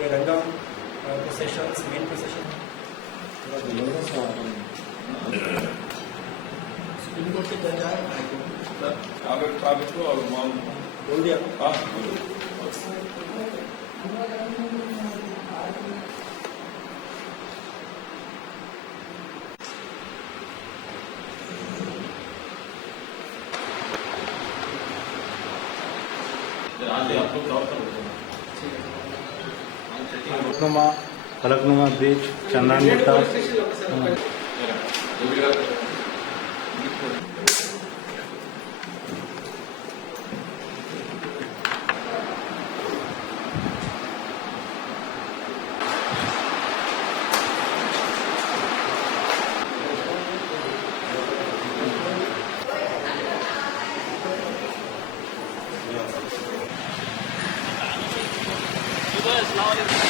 पूरे रंगम processions, main procession supreme court के जज आए, कागज को और बोल दिया। फलकनुमा ब्रिज, चंदन गुट्टा।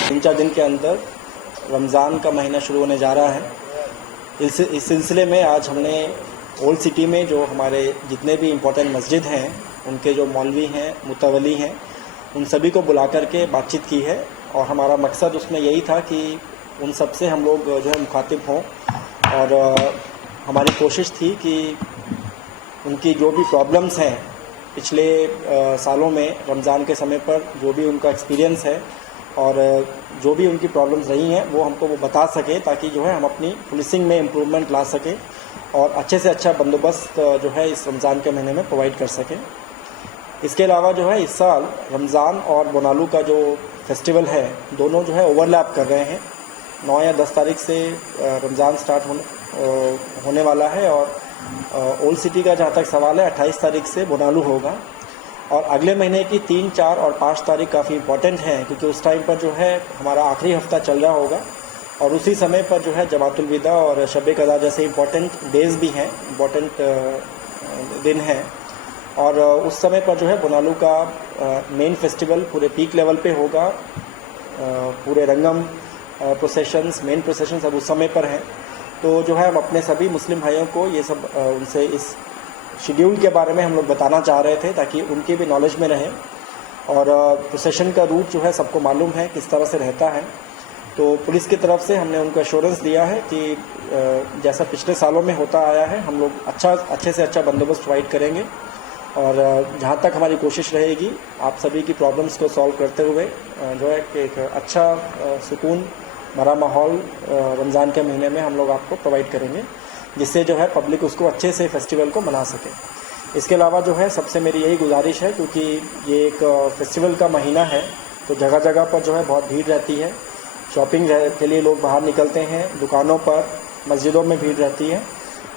तीन चार दिन के अंदर रमज़ान का महीना शुरू होने जा रहा है। इस सिलसिले में आज हमने ओल्ड सिटी में जो हमारे जितने भी इम्पोर्टेंट मस्जिद हैं, उनके जो मौलवी हैं, मुतवली हैं, उन सभी को बुला करके बातचीत की है। और हमारा मकसद उसमें यही था कि उन सब से हम लोग जो है मुखातिब हों, और हमारी कोशिश थी कि उनकी जो भी प्रॉब्लम्स हैं पिछले सालों में रमज़ान के समय पर, जो भी उनका एक्सपीरियंस है और जो भी उनकी प्रॉब्लम्स रही हैं वो हमको वो बता सके, ताकि जो है हम अपनी पुलिसिंग में इम्प्रूवमेंट ला सकें और अच्छे से अच्छा बंदोबस्त जो है इस रमज़ान के महीने में प्रोवाइड कर सकें। इसके अलावा जो है इस साल रमज़ान और बोनालू का जो फेस्टिवल है, दोनों जो है ओवरलैप कर रहे हैं। 9 या 10 तारीख से रमज़ान स्टार्ट होने वाला है, और ओल्ड सिटी का जहाँ तक सवाल है 28 तारीख से बोनालू होगा। और अगले महीने की 3, 4 और 5 तारीख काफ़ी इम्पॉर्टेंट हैं, क्योंकि उस टाइम पर जो है हमारा आखिरी हफ्ता चल रहा होगा, और उसी समय पर जो है जमातुल विदा और शब कज़ा जैसे इम्पॉर्टेंट डेज़ भी हैं, इम्पॉर्टेंट दिन हैं। और उस समय पर जो है बोनालू का मेन फेस्टिवल पूरे पीक लेवल पे होगा। पूरे रंगम प्रोसेशंस, मेन प्रोसेशंस अब उस समय पर हैं। तो जो है हम अपने सभी मुस्लिम भाइयों को ये सब उनसे इस शेड्यूल के बारे में हम लोग बताना चाह रहे थे, ताकि उनकी भी नॉलेज में रहें। और प्रोसेशन का रूट जो है सबको मालूम है किस तरह से रहता है। तो पुलिस की तरफ से हमने उनको एश्योरेंस दिया है कि जैसा पिछले सालों में होता आया है, हम लोग अच्छे से अच्छा बंदोबस्त प्रोवाइड करेंगे। और जहाँ तक हमारी कोशिश रहेगी, आप सभी की प्रॉब्लम्स को सॉल्व करते हुए जो है एक अच्छा सुकून भरा माहौल रमज़ान के महीने में हम लोग आपको प्रोवाइड करेंगे, जिससे जो है पब्लिक उसको अच्छे से फेस्टिवल को मना सके। इसके अलावा जो है सबसे मेरी यही गुजारिश है, क्योंकि ये एक फेस्टिवल का महीना है, तो जगह जगह पर जो है बहुत भीड़ रहती है। शॉपिंग के लिए लोग बाहर निकलते हैं, दुकानों पर, मस्जिदों में भीड़ रहती है।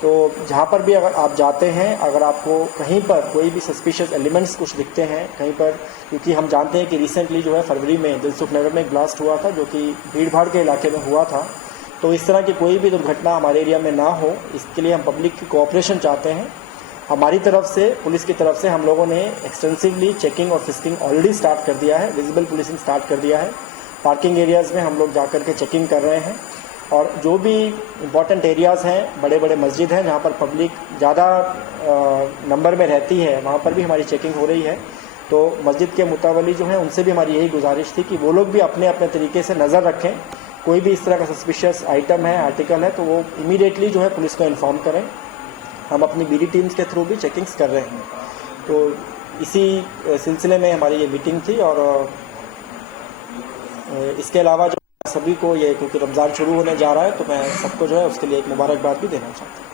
तो जहाँ पर भी अगर आप जाते हैं, अगर आपको कहीं पर कोई भी सस्पिशियस एलिमेंट्स कुछ दिखते हैं कहीं पर, क्योंकि हम जानते हैं कि रिसेंटली जो है फरवरी में दिलसुख नगर में एक ब्लास्ट हुआ था, जो कि भीड़ भाड़ के इलाके में हुआ था। तो इस तरह की कोई भी दुर्घटना हमारे एरिया में ना हो, इसके लिए हम पब्लिक की कोऑपरेशन चाहते हैं। हमारी तरफ से, पुलिस की तरफ से हम लोगों ने एक्सटेंसिवली चेकिंग और फिस्किंग ऑलरेडी स्टार्ट कर दिया है, विजिबल पुलिसिंग स्टार्ट कर दिया है। पार्किंग एरियाज़ में हम लोग जाकर के चेकिंग कर रहे हैं, और जो भी इम्पॉर्टेंट एरियाज़ हैं, बड़े बड़े मस्जिद हैं जहाँ पर पब्लिक ज़्यादा नंबर में रहती है, वहाँ पर भी हमारी चेकिंग हो रही है। तो मस्जिद के मुतावली जो हैं, उनसे भी हमारी यही गुजारिश थी कि वो लोग भी अपने अपने तरीके से नज़र रखें। कोई भी इस तरह का सस्पिशियस आइटम है, आर्टिकल है, तो वो इमीडिएटली जो है पुलिस को इन्फॉर्म करें। हम अपनी बीडी टीम्स के थ्रू भी चेकिंग्स कर रहे हैं। तो इसी सिलसिले में हमारी ये मीटिंग थी। और इसके अलावा जो सभी को ये, क्योंकि रमज़ान शुरू होने जा रहा है, तो मैं सबको जो है उसके लिए एक मुबारकबाद भी देना चाहता हूँ।